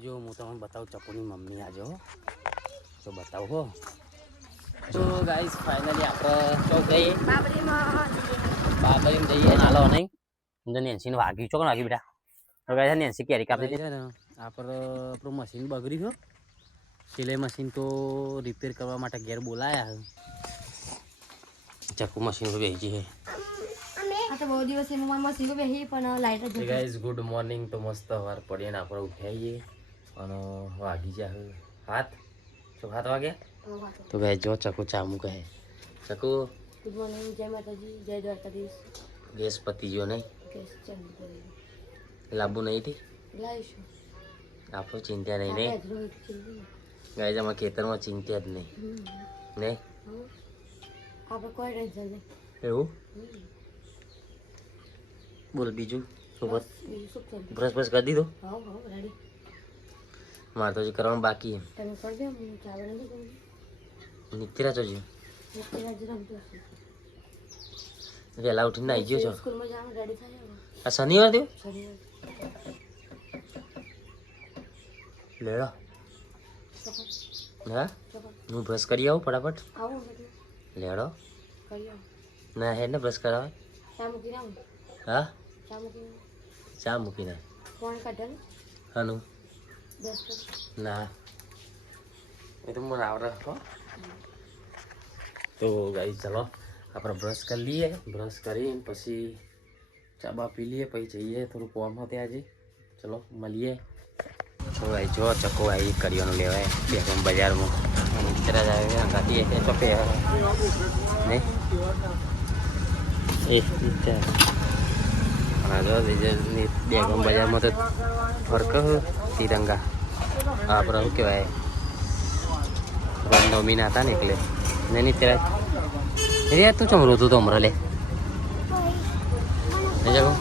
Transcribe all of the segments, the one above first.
जो હું તમને બતાવું ચકુની મમ્મી આજે હો તો બતાવું હો તો ગાઈસ ફાઇનલી આપણે ચોક જઈએ બાબરીમાં જઈએ નાલો નહીં અંદર નેન્સીને વાગ્યું ચોક વાગ્યું બેટા તો ગાઈસ નેન્સી કેરી કાપી છે ને આપણું મશીન બગડી ગયો સિલાઈ મશીન તો રિપેર કરવા માટે ઘેર બોલાયા ચકુ મશીન પર બેસી છે તો બહુ દિવસ એમાં મશીન બેહી પણ લાઈટ જ ગાઈસ ગુડ મોર્નિંગ તો મસ્ત વાર પડીને આપણે ઉઠાઈએ અને વાગી જાય હાથ તો હાથ વાગ્યા તો ગાઈસ જો ચકુ ચામુ કહે ચકુ ગુડ મોર્નિંગ જય માતાજી જય દ્વારકાધીશ ગેસ પતી ગયો નહીં કેસ ચાલુ કરી લાંબુ નહીં થી લાઈશું આપણું ચિંતા નહીં નહીં ગાઈસ અમારા ખેતરમાં ચિંતા જ નહીં નહીં આપણે કોઈ ટેન્શન નહીં એવું બોલ બીજું શું બ્રશ બ્રશ કરી દીધો હા રેડી મારે તો હજી કરવાનું બાકી તમે કરી દો હું ચાવડ નથી કરું નીકળ્યા છો જી અત્યારે જ રમતો વહેલા ઉઠીને નાઈ ગયો છો સ્કૂલમાં જવાનું રેડી થાય આ શનિવાર થયો શનિવાર લેડો સફર હા સફર હું બ્રશ કરી આવું ફટાફટ આવું લેડો કરી આવું ના હે ને બ્રશ કરાવે ચા મૂકીને આવું હા ચા મૂકીને ચા મૂકીને ફોન કાઢે હાનું 10 ના એ તો મને આવડે હો તો ગાઈ ચલો આપણે બ્રશ કરી લઈએ બ્રશ કરીને પછી ચા બા પી લઈએ પછી જઈએ થોડું કોમ હતું આજે ચલો મળીએ તો ભાઈ જો ચકો આવી કરિયાનું લેવાય બેગમ બજારમાં અને તરત આવે અંગાતી એ તો પે નહીં એ હા જો બેગમ બજારમાં તો ફરક તિરંગા આપણે શું કહેવાય રામનવમીના હતા ને એટલે નહીં ત્યારે રે તું ચમ રોતું તો હમણાં લે જાગો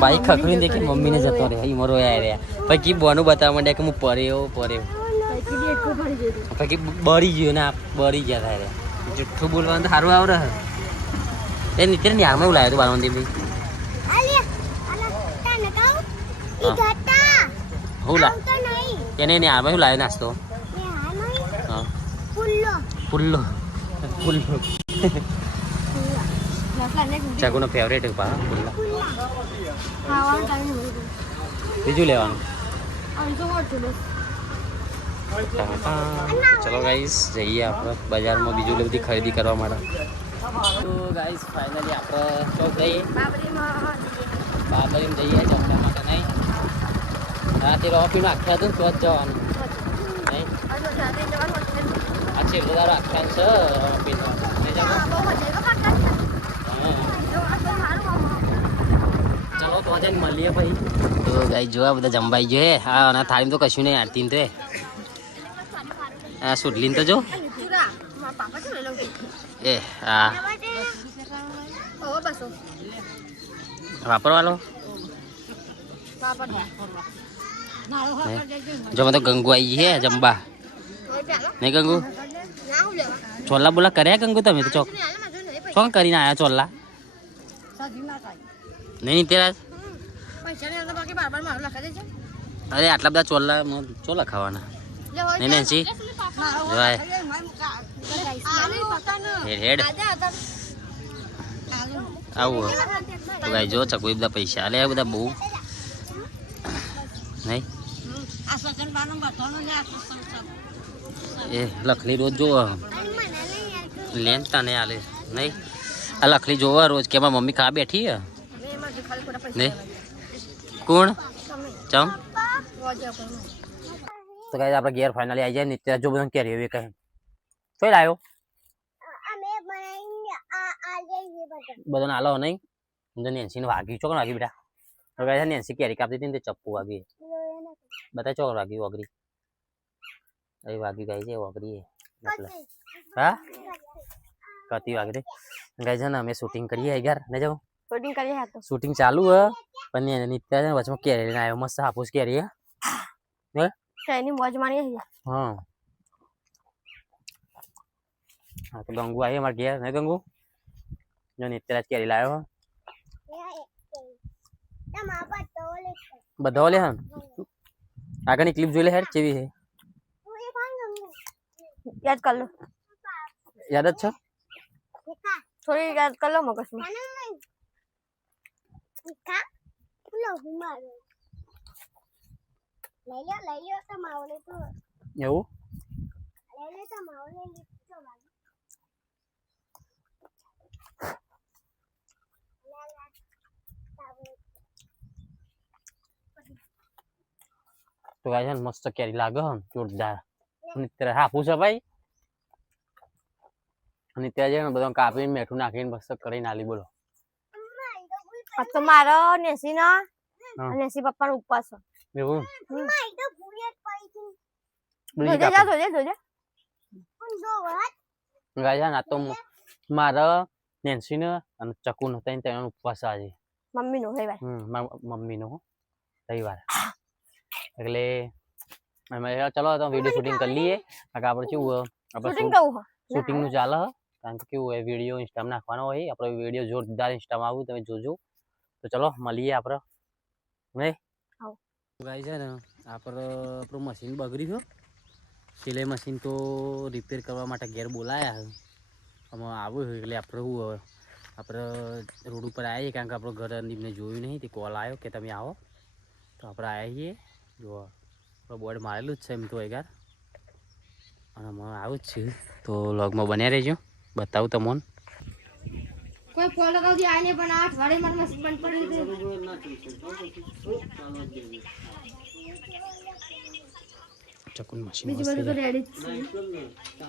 બાઈક ખખડીને દેખી મમ્મીને જતો રહે એ મરો યાર પછી બોનું બતાવવા માંડ્યા કે હું પડ્યો પછી બળી ગયો ને બળી ગયા થાય જુઠ્ઠું બોલવાનું તો સારું આવડે એ નીચે ને આમાં એવું લાવ્યું હતું બાળવંદી ભાઈ હું લા એને એને આમાં શું લાવ્યો નાસ્તો હા પુલ્લો પુલ્લો ચકુનો ફેવરેટ પા પુલ્લા બીજું લેવાનું ચલો ગાઈસ જઈએ આપણે બજારમાં બીજું બધી ખરીદી કરવા માટે તો ગાઈસ ફાઇનલી આપણે ચોક જઈએ બાબરીમાં જઈએ જમવા માટે નહીં રાતે રોપીનું આખ્યા હતું તો જ જવાનું નહીં આ છેલ્લો તારો આખ્યાન છે રોપીનું ચલો તો જઈને મળીએ ભાઈ તો ગાઈ જોવા બધા જમવાઈ ગયો હે હા અને થાળીમાં તો કશું નહીં આરતી તો હા સુટલીને તો જો એ હા વાપરવાનો જો મેં તો ગંગુ આવી છે જમવા નહીં ગંગુ ચોલ્લા બોલા કર્યા ગંગુ તમે તો ચોક ચોક કરીને આવ્યા ચોલ્લા નહીં તેરા અરે આટલા બધા ચોલ્લા ચોલ્લા ખાવાના નહીં નેન્સી જોવાય હેડ આવું તો ભાઈ જો ચકુ બધા પૈસા આલે બધા બહુ નહીં એ લખલી રોજ જોવો લેન તને આલે નહીં આ લખલી જોવા રોજ કે મારી મમ્મી ખા બેઠી હે નહીં કોણ ચમ તો કહે આપણે ઘેર ફાઇનલી આવી જાય નિત્ય જો બધા કેરી એવી કહે કઈ લાવ્યો બધાને આલો નહીં અંદર નેન્સીને વાગ્યું ચોકન વાગી બેટા તો કહે નેન્સી કેરી કાપતી હતી ને તે ચપ્પુ વાગી બધા ચોકન વાગ્યું ઓગરી એ વાગ્યું ગાય છે ઓગરી હા કતી વાગી ગાય છે ને અમે શૂટિંગ કરીએ યાર ને જાઉં શૂટિંગ કરીએ તો શૂટિંગ ચાલુ હે પણ નિત્ય છે વચમાં કેરી લઈને આવ્યો મસ્ત હાપુસ કેરી હે એની મોજ મારી હા હા તો ગંગુ આવી અમારે ઘેર ને ગંગુ જો નિત્યરાજ કેરી લાવ્યો બધા લે હન આગળની ક્લિપ જોઈ લે હેર કેવી છે યાદ કર લો યાદ જ છે થોડી યાદ કર લો મગજમાં એવું તો ગાય છે ને મસ્ત કેરી લાગે હન જોરદાર અને ત્યારે હાફૂસ ભાઈ અને ત્યાં જઈને બધા કાપીને મીઠું નાખીને મસ્ત કરીને આલી બોલો આ તો મારો નેસી ના હા. નેસી પપ્પા નો ઉપવાસ છે એવું જોજે જા જોજે જોજે ગાય છે ને આ તો મારા નેન્સી ને અને ચકુ નો તેનો ઉપવાસ આજે મમ્મી નો હે ભાઈ મમ્મી નો રવિવાર એટલે અમે ચલો તો વિડીયો શૂટિંગ કરી લઈએ કારણ કે આપણે કેવું શૂટિંગ આપણે કહું શૂટિંગ નું ચાલે કારણ કે કેવું હોય વિડીયો ઇન્સ્ટામાં નાખવાનો હોય આપણો વિડીયો જોરદાર ઇન્સ્ટામાં આવું તમે જોજો તો ચલો મળીએ આપણે નહીં ગાય છે ને આપણું મશીન બગડી ગયું સિલાઈ મશીન તો રિપેર કરવા માટે ઘેર બોલાયા આમાં આવ્યું એટલે આપણે શું હવે આપણે રોડ ઉપર આવીએ કારણ કે આપણો ઘર એમને જોયું નહીં તે કોલ આવ્યો કે તમે આવો તો આપણે આવ્યા છીએ જો આપણું બોર્ડ મારેલું જ છે એમ તો એગાર અને અમે આવું જ છીએ તો લોગમાં બન્યા રહેજો બતાવું તમને કોઈ ફોન લગાવતી આઈને પણ આ અઠવાડિયે મારું મશીન બંધ પડી ગયું ચકુન મશીન બીજું બધું તો રેડી જ છે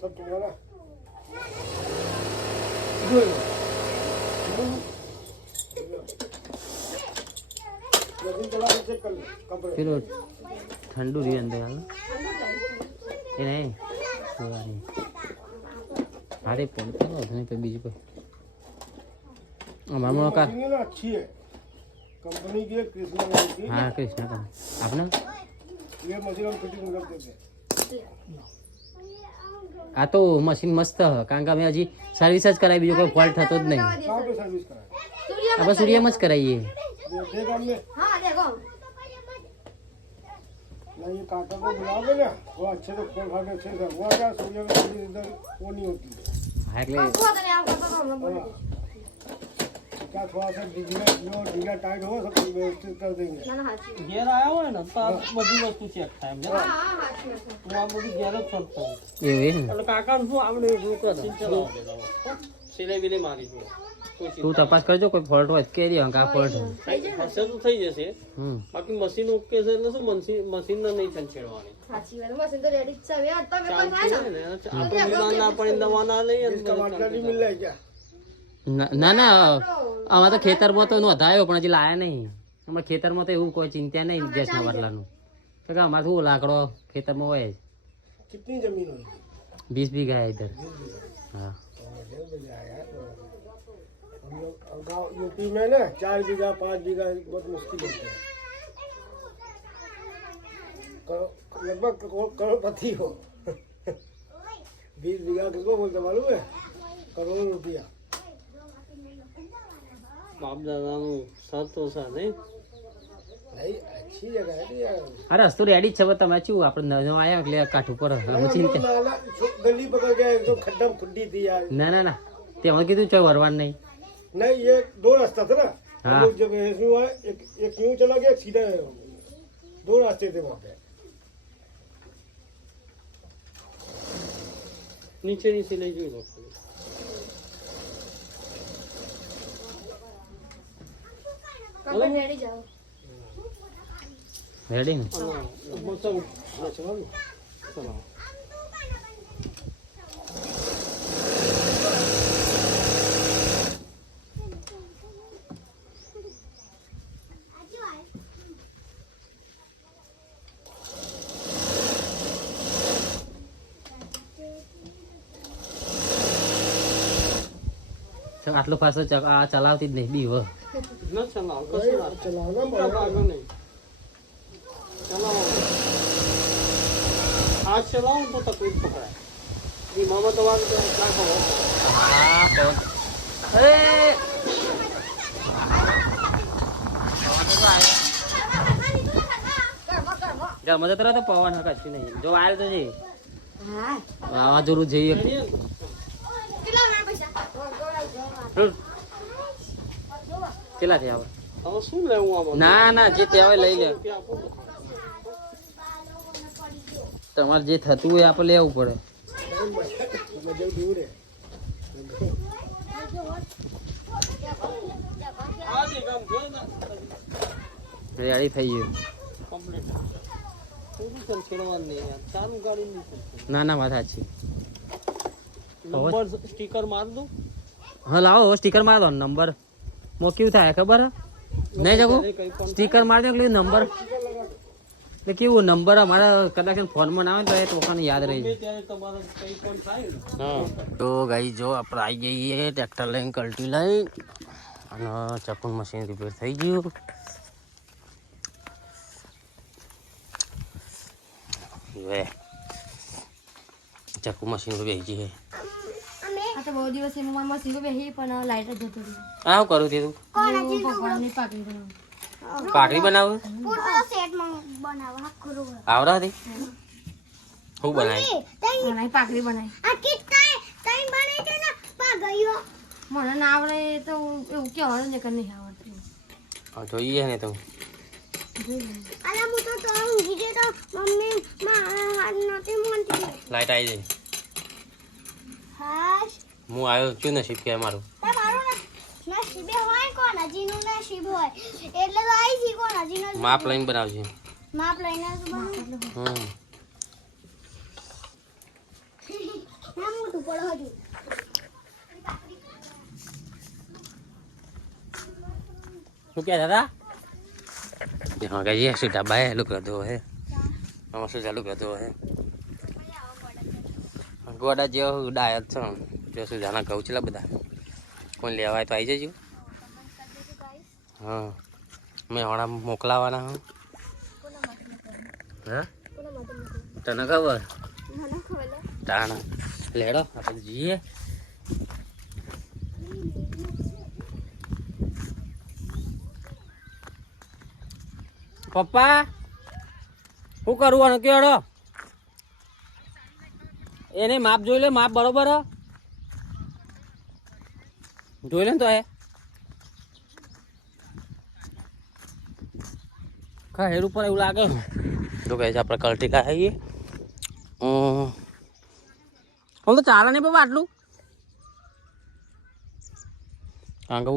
सब तुम्हारा પેલો ઠંડુ રહ્યું અંદર હાલ એ નહીં હારે પણ ચાલો નહીં તો બીજું કોઈ અમારા કા अच्छी है कंपनी की कृष्णा नाम की હા કૃષ્ણ કા આપને ये मशीन हम फिटिंग कर देते हैं આ તો મશીન મસ્ત હ કારણ કે અમે હજી સર્વિસ જ કરાવી બીજો કોઈ ફોલ્ટ થતો જ નહીં कहाँ पे सर्विस कराए આપણે સૂર્યમાં જ કરાવીએ देख हमने हाँ देखो ना ये काका को बुलाओगे ना वो अच्छे से खोल खा के अच्छे से वो क्या सूर्य में सर्विस इधर वो नहीं होती હા એટલે वो तो नहीं आपका तो हम लोग हाँ। क्या थोड़ा सा ढीला टाइट हो सब व्यवस्थित कर देंगे ना ना हाथी ઘેર આવ્યો હોય ને તો આ બધી વસ્તુ ચેક થાય એમ हाँ हाँ हाथी હું આ બધું ઘેર જ કરતો હોઉં. એવું એમ એટલે કાકાને શું આવડે એટલું કરે સિલાઈ વિલાઈ મારી જોડે. કોઈ તું તપાસ કરજો કોઈ ફોલ્ટ હોય કે દે આ ફોલ્ટ હશે તો થઈ જશે હમ બાકી મશીન ઓકે છે એટલે શું મશીન નહીં છંછેડવાની हाथी वाला मशीन तो रेडी છે હવે આ તો મેં પણ ચાલતી હોય ને આપણે બીમાર ના પડે દવા ના લઈએ ને इसका बाटला नहीं मिल रहा है क्या ના ના આમાં તો ખેતરમાં તો નોંધાયો પણ હજી લાયા નહીં અમારા ખેતરમાં તો એવું કોઈ ચિંતા નહીં ગેસના બાટલાનું તો કે અમારે શું લાકડો ખેતરમાં હોય જ कितनी जमीन होगी 20 बीघा है इधर हाँ हम लोग गाँव यूपी में ना 4 बीघा 5 बीघा बहुत मुश्किल होता है लगभग करोड़पति हो 20 बीघा किसको बोलते मालूम है करोड़ रुपया બાપ દાદાનું સત તો છે નહીં नहीं अच्छी जगह है यार આ રસ્તો રેડી જ છે પણ તમે શું આપણે નવા આવ્યા એટલે કાઠ ઉપર અમે ચિંતા नाला गली पकड़ के एकदम खड्डा खुड्डी थी यार ના ના ના તે અમે કીધું ચોય વરવાનું નહીં नहीं ये 2 रास्ता था ना हाँ। हम लोग जब ऐसे हुआ एक यूं चला गया एक सीधा 2 रास्ते थे वहाँ पे નીચેની સિલાઈ જોઈ લો કપડ રેડી જાઓ રેડી ને ચલો ચલો આટલું ફાસ્ટ આ ચલાવતી જ નહીં બીવ ન ચલાવો કશું ના चलाना મોટા पड़ेगा ભાગો નહીં ચલાવો આ ચલાવો તો તકલીફ પકડાય ધીમામાં તો વાત ના ખબર ઘરમાં જતો રહ્યો તો પવન કશું નહીં જો આવેલ તો છે હા વાવાઝોડું જઈએ કેટલા ના પૈસા કેટલા થયા હવે હવે શું લેવું આમાં ના ના જે કહેવાય લઈ લે રૂપિયા આપો ને. તમારે જે થતું હોય આપણે લેવું પડે मजे दूर है આ જે કામ જોઈ ને રેડી થઈ ગયું કમ્પ્લીટ થોડું ચાલ છેડવાનું નહીં યાર ચાલુ ગાડી નહીં ચાલતું. ના ના વાત સાચી નંબર સ્ટીકર માર દઉં હા લાવો સ્ટીકર માર દો નંબર મો કેવું થાય ખબર હે? નહીં જગું કઈ પણ સ્ટીકર માર દો એટલે નંબર એટલે કેવું નંબર અમારા કદાચ ફોનમાં ના આવે તો એ ટોકન યાદ રહી જાય ત્યારે તમારે કઈ પણ થાય ને હા તો ગાઈ જો આપણે આવી જઈએ ટ્રેક્ટર લઈને કલ્ટી લઈ અને ચકુન મશીન રિપેર થઈ ગયું વે ચકુ મશીન પર બેસી જઈએ આ તો બહુ દિવસ એમાં મારા મસીનો બેહી પણ લાઈટ જ જતો રહ્યો આ શું કરું તું પકોડાની પાકડી બનાવું પાકડી બનાવું પૂરો સેટ બનાવો આખું આવડા હતી શું બનાવી બનાવી પાકડી બનાવી આ કિટ તાઈ બને છે ને પા ગયો મને ના આવડે તો એવું કહેવાનું ને કે નહીં આવડતું હા જોઈએ ને તો અલા હું તો ઊંઘી ગયો તો મમ્મી હાથ નહોતી મોનતી લાઈટ આવી જાય હાશ હું આવ્યો છું નસીબ કે મારું તમારું નસીબે હોય કોણ હજીનું નસીબ હોય એટલે તો આવી છી કોણ હજીનો માપ લઈને બનાવજે માપ લઈને જ બનાવું ના મોટું પડો હજુ શું કહેતા હતા हाँ कहिए सीटा बाय लुक दो है हम से चालू कर दो है गोड़ा जो डायत छ जो सु जाना कहू छला बदा कोण लेवा आए तो आई जजो हाँ मैं हमारा मोकलावाना हूँ हाँ तने खबर ताना लेड़ो આપણે જઈએ પપ્પા શું કરવાનું કેડો એને માપ જોઈ લે માપ બરોબર હ જોઈ લે ને તો એ કા હેર ઉપર એવું લાગે તો કહે છે આપણે કલ્ટી ખાઈએ આમ તો ચાલે નહીં બાબા આટલું કારણ કે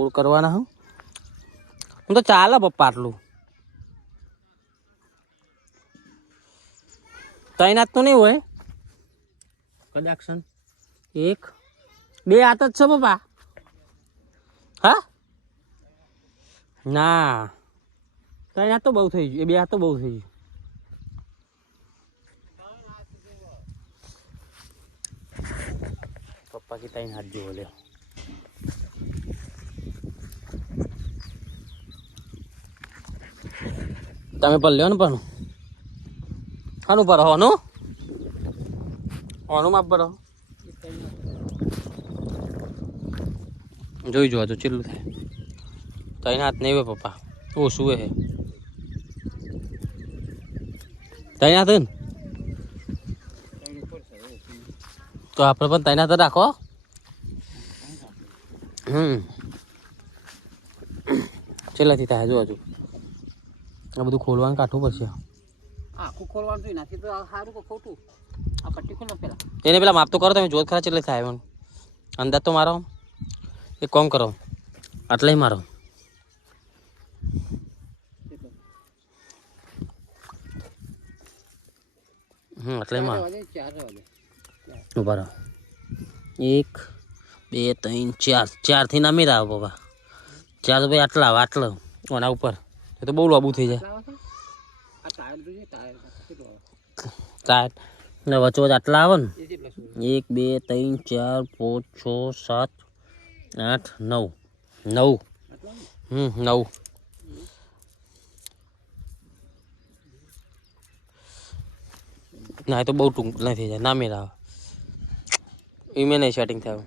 ઓર કરવાના હું હું તો ચાલે પપ્પા આટલું તૈનાત તો નહીં હોય કદાચ 1 2 હાથ જ છે પપ્પા હા ના તૈનાત તો બહુ થઈ ગયું 2 હાથ તો બહુ થઈ ગયું પપ્પા કે 3 હાથ જેવો લે તમે પર લ્યો ને પણ આનું પર હોનું હોનું માપ પર જોઈ જો તો ચેટલું થાય તઈને હાથ નહીં હોય પપ્પા ઓછું હે તઈને હાથ ને તો આપણે પણ તઈને હાથ રાખો છેલ્લાથી થાય જો હજુ આ બધું ખોલવાનું કાઢવું પડશે આખું ખોલવાનું તો એનાથી તો સારું કે ખોટું આ પટ્ટી ખોલો પેલા એને પેલા માપ તો કરો તમે જોત ખરા છેલ્લે થાય મને અંદાજ તો મારો એક કોમ કરો આટલે મારો આટલે મારો 4 ઉભા રહો 1 2 3 4 4 થી નામી રાવ બાબા 4 તો ભાઈ આટલા આટલો ઓના ઉપર એ તો બહુ લાંબુ થઈ જાય આ ટાયર જોઈએ ટાયર કેટલો ટાયર ને વચ્ચે વચ્ચે આટલા આવે ને એ કેટલા શું 1 2 3 4 5 6 7 8 9 9 9 ના એ તો બહુ ટૂંક નહીં થઈ જાય ના મેળા એમાં નહીં સેટિંગ થયું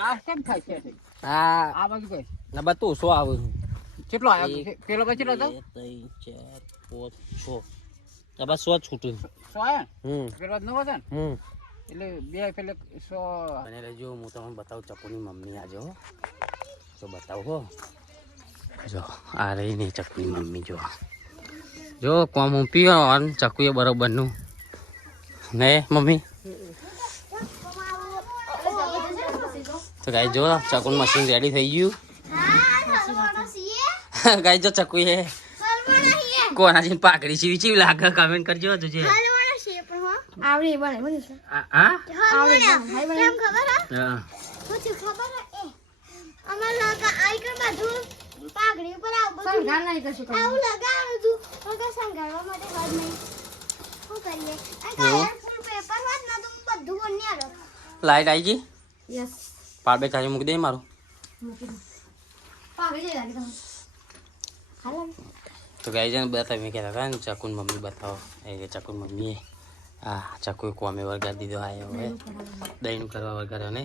આ કેમ થાય છે હા આ બાજુ કઈ ના બધું શું આવે કેટલો આવ્યો પેલો કઈ કેટલો હતો 2 3 4 5 6 આ બસ 100 છૂટું 100 આવ્યો પેલો જ નવો છે ને એટલે બે પેલે 100 અને જો હું તમને બતાવું ચકુની મમ્મી આજે હો તો બતાવું હો જો આ રહી નહીં ચકુની મમ્મી જો કોમ હું પીવાનું ચકુ એ બરોબરનું ને મમ્મી તો ગાઈ જો ચકુનું મશીન રેડી થઈ ગયું ગાઈ જો ચકુ એ કોનાથી પાકડી ચીવી ચીવી લાગે કમેન્ટ કરજો જોજે આવડી બને બને છે હા આવડી હાઈ બને કેમ ખબર હે હા પછી ખબર હે અમાર લગા આઈ કે બધું પાઘડી પર આવ બધું સંગાર નહીં કશું કામ આવું લગાવ્યું હતું તો સંગારવા માટે વાત નહીં શું કરીએ આ કાયર ફૂલ પેપર વાત ના તો બધું બની આલો લાઈટ આવી ગઈ યસ પાડે ચાલી મૂકી દે મારું પાગડી જઈ લાગે તમે હાલો તો ગાઈ જણ બતાવી મેં કહેતા હતા ને ચકુન મમ્મી બતાવો એ ચકુન મમ્મીએ હા ચકુએ કોમે વરગાર દીધો આ હવે દહીંનું કરવા વરગાર્યો ને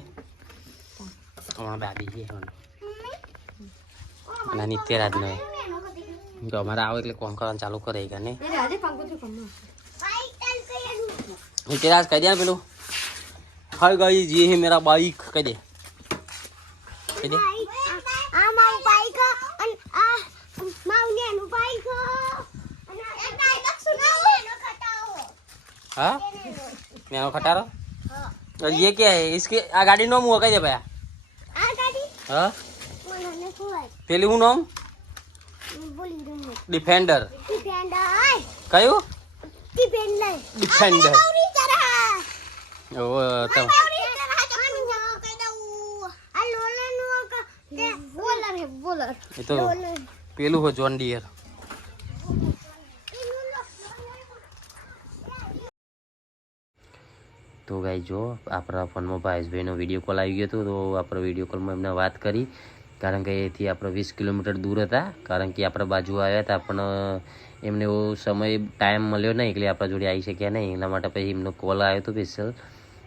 હમણાં દાદી છે ના નિત્ય રાજનો જો અમારે આવો એટલે કોમ કરવાનું ચાલુ કરે કે ને એટલે આજે પંકુજી કમ બાઈક ચાલ કઈ નિત્ય રાજ કહી દે ને પેલું હાય ગાઈસ ये है मेरा बाइक કહી દે આ મારું બાઈક અને આ મારું નેનું બાઈક અને એક બાઈક સુનાવો એનો ખટાવો हाँ मैं खटारो और ये क्या है इसके आ गाड़ी नाम हुआ कह दे भैया આ ગાડી हाँ મને ખોવાય પેલી હું નામ બોલી દઉં ડિફેન્ડર ડિપેન્ડર કયું ડિપેન્ડર ડિફેન્ડર આવરી તરહ ઓ તો આવરી તરહ જવાનું કહી દઉં આ લોલરનું કે બોલર હે બોલર એ તો પેલું હો જોન ડિયર તો ગાઈ જો આપણા ફોનમાં ભાઈનો વિડીયો કોલ આવી ગયો હતો તો આપણે વિડીયો કોલમાં એમને વાત કરી કારણ કે એથી આપણે 20 કિલોમીટર દૂર હતા કારણ કે આપણા બાજુ આવ્યા હતા પણ એમને એવો સમય ટાઈમ મળ્યો નહીં એટલે આપણા જોડે આવી શક્યા નહીં એના માટે પછી એમનો કોલ આવ્યો હતો સ્પેશિયલ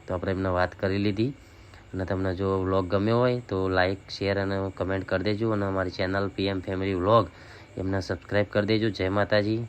તો આપણે એમને વાત કરી લીધી અને તમને જો વ્લોગ ગમ્યો હોય તો લાઇક શેર અને કમેન્ટ કરી દેજો અને અમારી ચેનલ PM ફેમિલી વ્લોગ એમને સબસ્ક્રાઈબ કરી દેજો જય માતાજી